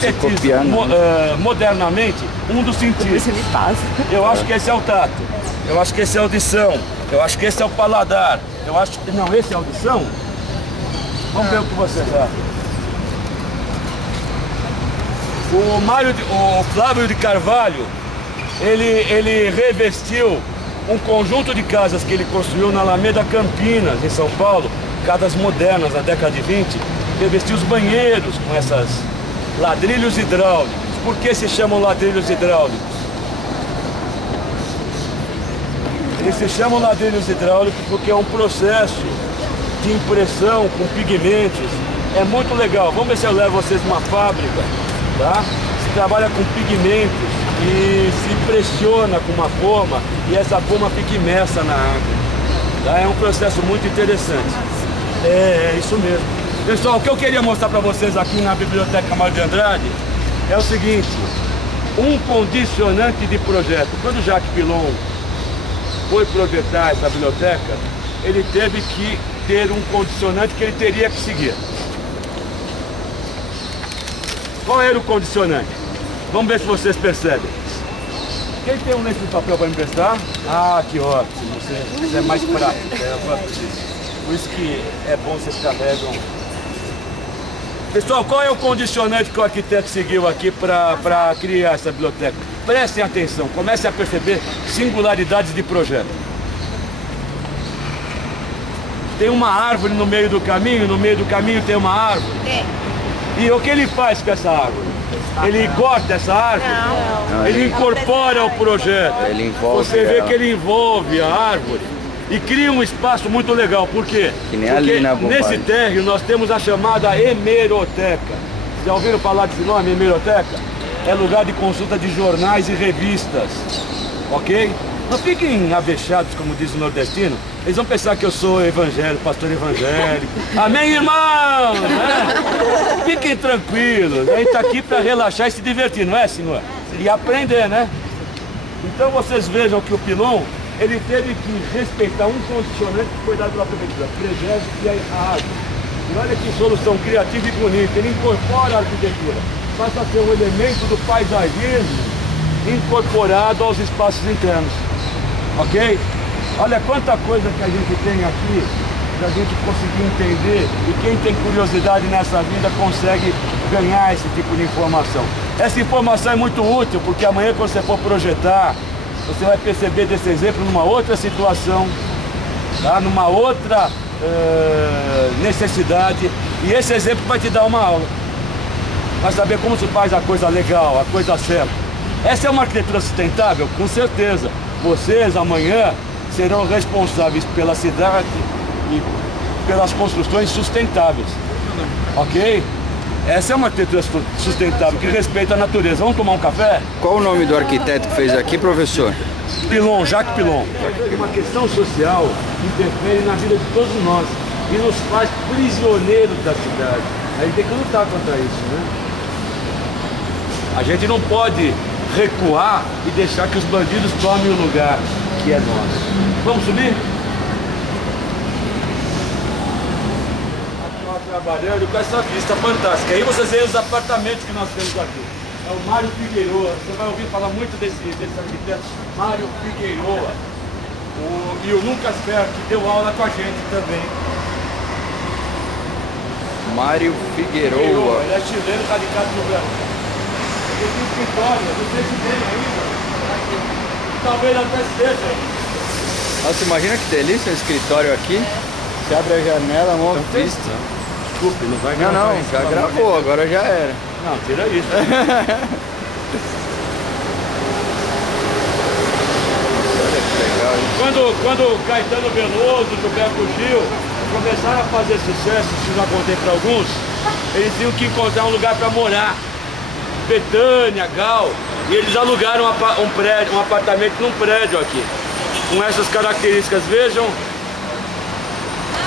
sintetiza modernamente um dos sentidos. Eu acho que esse é o tato, eu acho que esse é a audição, eu acho que esse é o paladar, eu acho que... Não, esse é a audição? Vamos ver o que vocês acham. O Flávio de Carvalho, ele revestiu um conjunto de casas que ele construiu na Alameda Campinas, em São Paulo, casas modernas na década de 20, revestiu os banheiros com essas ladrilhos hidráulicos. Por que se chamam ladrilhos hidráulicos? Eles se chamam ladrilhos hidráulicos porque é um processo de impressão com pigmentos. É muito legal. Vamos ver se eu levo vocês numa fábrica, tá? Se trabalha com pigmentos e se impressiona com uma forma e essa forma fica imersa na água, tá? É um processo muito interessante. É isso mesmo. Pessoal, o que eu queria mostrar para vocês aqui na Biblioteca Mário de Andrade é o seguinte: um condicionante de projeto. Quando Jacques Pilon foi projetar essa biblioteca, ele teve que ter um condicionante que ele teria que seguir. Qual era o condicionante? Vamos ver se vocês percebem. Quem tem um lenço de papel para me emprestar? Ah, que ótimo, você é mais prático, eu gosto disso. Por isso que é bom vocês carregam. Pessoal, qual é o condicionante que o arquiteto seguiu aqui para criar essa biblioteca? Prestem atenção, comecem a perceber singularidades de projeto. Tem uma árvore no meio do caminho tem uma árvore. E o que ele faz com essa árvore? Ele corta essa árvore? Não. Ele incorpora o projeto. Ele envolve. Você vê que ele envolve a árvore e cria um espaço muito legal. Por quê? Que nem Porque ali na nesse térreo nós temos a chamada hemeroteca. Já ouviram falar desse nome, hemeroteca? É lugar de consulta de jornais e revistas, ok? Não fiquem avexados, como diz o nordestino. Eles vão pensar que eu sou evangélico, pastor evangélico. Amém, irmãos? Né? Fiquem tranquilos. A gente está aqui para relaxar e se divertir, não é, senhor? E aprender, né? Então vocês vejam que o Pilon, ele teve que respeitar um condicionante que foi dado pela prefeitura, preserve a árvore. E olha que solução criativa e bonita. Ele incorpora a arquitetura, passa a ser um elemento do paisagismo incorporado aos espaços internos. Ok? Olha quanta coisa que a gente tem aqui para a gente conseguir entender, e quem tem curiosidade nessa vida consegue ganhar esse tipo de informação. Essa informação é muito útil porque amanhã, quando você for projetar, você vai perceber desse exemplo numa outra situação, tá? Numa outra necessidade, e esse exemplo vai te dar uma aula. Vai saber como se faz a coisa legal, a coisa certa. Essa é uma arquitetura sustentável? Com certeza. Vocês amanhã serão responsáveis pela cidade e pelas construções sustentáveis, ok? Essa é uma arquitetura sustentável que respeita a natureza. Vamos tomar um café? Qual o nome do arquiteto que fez aqui, professor? Pilon, Jacques Pilon. Uma questão social interfere na vida de todos nós e nos faz prisioneiros da cidade. A gente tem que lutar contra isso, né? A gente não pode recuar e deixar que os bandidos tomem o lugar que é nosso. Vamos subir? Trabalhando com essa vista fantástica. Aí vocês veem os apartamentos que nós temos aqui. É o Mário Figueiroa. Você vai ouvir falar muito desse arquiteto, Mário Figueiroa. E o Lucas Fer, que deu aula com a gente também. Mário Figueiroa. Ele é chileno, radicado no Brasil. Ele tem escritório, não sei se tem ainda. Talvez até seja. Nossa, imagina que delícia o escritório aqui. Você abre a janela, uma vista. Desculpe, não vai gravar. Não, já gravou, agora já era. Não, tira isso. Olha que legal, hein? Quando Caetano Veloso, Gilberto Gil começaram a fazer sucesso, isso já contei para alguns, eles tinham que encontrar um lugar para morar. Betânia, Gal, e eles alugaram um apartamento num prédio aqui, com essas características. Vejam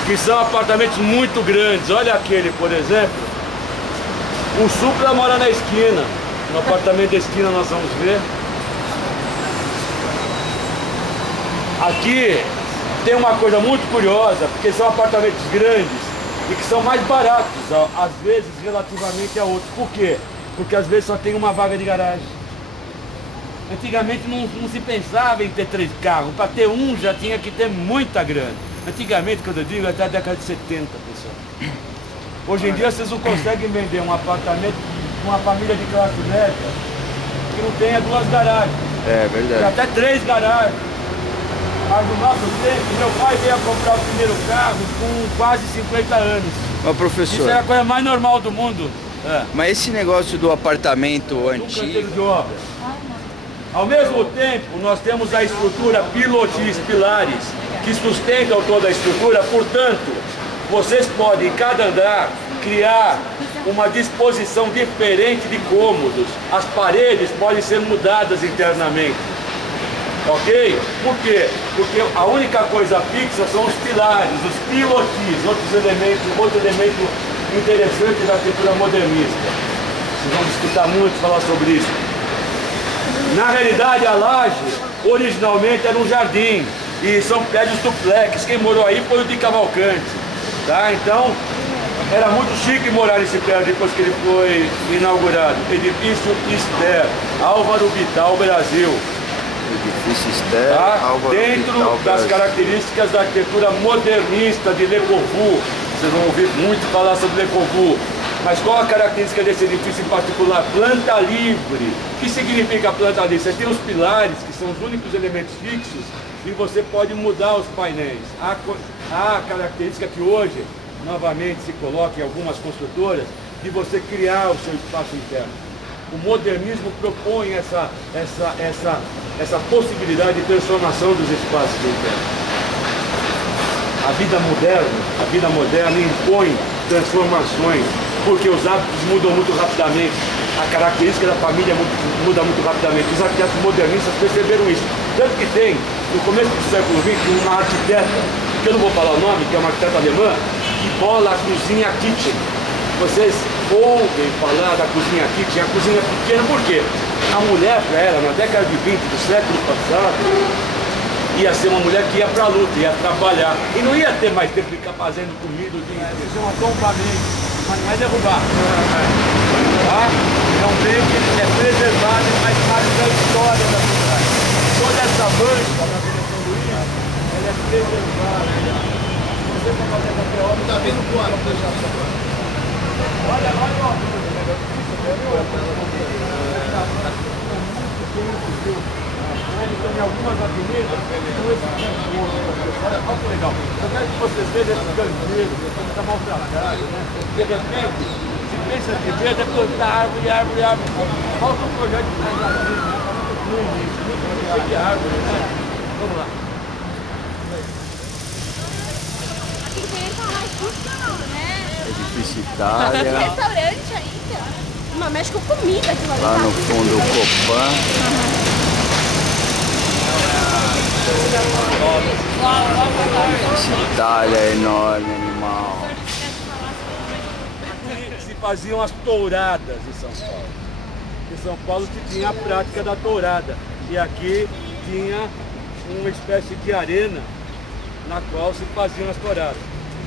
que são apartamentos muito grandes. Olha aquele, por exemplo. O Supra mora na esquina. No apartamento da esquina nós vamos ver. Aqui tem uma coisa muito curiosa, porque são apartamentos grandes e que são mais baratos, às vezes, relativamente a outros. Por quê? porque às vezes só tem uma vaga de garagem. Antigamente não se pensava em ter 3 carros, para ter um já tinha que ter muita grana. Antigamente, quando eu digo, até a década de 70, pessoal. Hoje em dia vocês não conseguem vender um apartamento com uma família de classe média que não tenha 2 garagens. É verdade. Tem até 3 garagens. Mas no nosso tempo, meu pai veio a comprar o primeiro carro com quase 50 anos. Mas professor, Isso era a coisa mais normal do mundo. mas esse negócio do apartamento Um antigo... canteiro de obra. Ao mesmo tempo, nós temos a estrutura pilotis, pilares, que sustentam toda a estrutura. Portanto, vocês podem, em cada andar, criar uma disposição diferente de cômodos. As paredes podem ser mudadas internamente. Ok? Por quê? Porque a única coisa fixa são os pilares, os pilotis, outro elemento interessante da arquitetura modernista. Vocês vão escutar muito falar sobre isso. Na realidade, a laje, originalmente, era um jardim. E são prédios duplex. Quem morou aí foi o de Cavalcante. Tá? Então, era muito chique morar nesse prédio depois que ele foi inaugurado. Edifício Ster, Álvaro Vital, Brasil. Edifício Ster, Tá? Álvaro Dentro Vital, das Brasil. características da arquitetura modernista de Le Corbusier. Vocês vão ouvir muito falar sobre Le Corbusier. Mas qual a característica desse edifício em particular? Planta livre. O que significa planta livre? Você tem os pilares, que são os únicos elementos fixos, e você pode mudar os painéis. Há característica que hoje, novamente, se coloca em algumas construtoras, de você criar o seu espaço interno. O modernismo propõe essa possibilidade de transformação dos espaços internos. A vida moderna impõe transformações, porque os hábitos mudam muito rapidamente, a característica da família muda muito rapidamente. Os arquitetos modernistas perceberam isso. Tanto que tem, no começo do século XX, uma arquiteta, que eu não vou falar o nome, que é uma arquiteta alemã, que bola a cozinha kitchen. Vocês ouvem falar da cozinha kitchen, a cozinha pequena, por quê? A mulher, para ela, na década de 20 do século passado, ia ser uma mulher que ia para a luta, ia trabalhar. E não ia ter mais tempo de ficar fazendo comida o dia inteiro. Isso é um acampamento, mas não é derrubar. Tá? É um bem que é preservado e faz parte da história da cidade. Toda essa banca na Avenida São Luís, ela é preservada. Você está fazendo a obra, está vindo com a olha o avanço. Em algumas avenidas, com esse canteiro. Olha que legal. Eu quero que vocês vejam esse canteiro, que está maltratado, né? De repente, se pensa de verde, é plantar árvore, árvore, árvore. Falta um projeto de plantação. Não existe, não tem de árvore, né? Vamos lá. Aqui tem institucional, né? Edifício Tem Itália, restaurante ainda. Mas mexe com comida aquilo ali. lá tá? no fundo o Copan. Edifício Itália é enorme, animal. Aqui se faziam as touradas em São Paulo. Em São Paulo se tinha a prática da tourada. E aqui tinha uma espécie de arena na qual se faziam as touradas.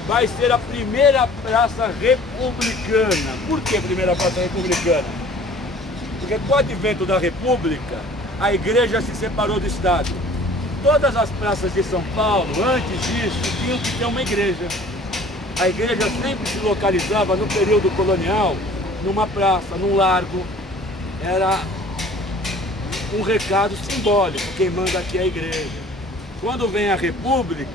Vai ser a primeira praça republicana. Por que primeira praça republicana? Porque com o advento da República, a igreja se separou do Estado. Todas as praças de São Paulo, antes disso, tinham que ter uma igreja. A igreja sempre se localizava no período colonial, numa praça, num largo. Era um recado simbólico, quem manda aqui é a igreja. Quando vem a República,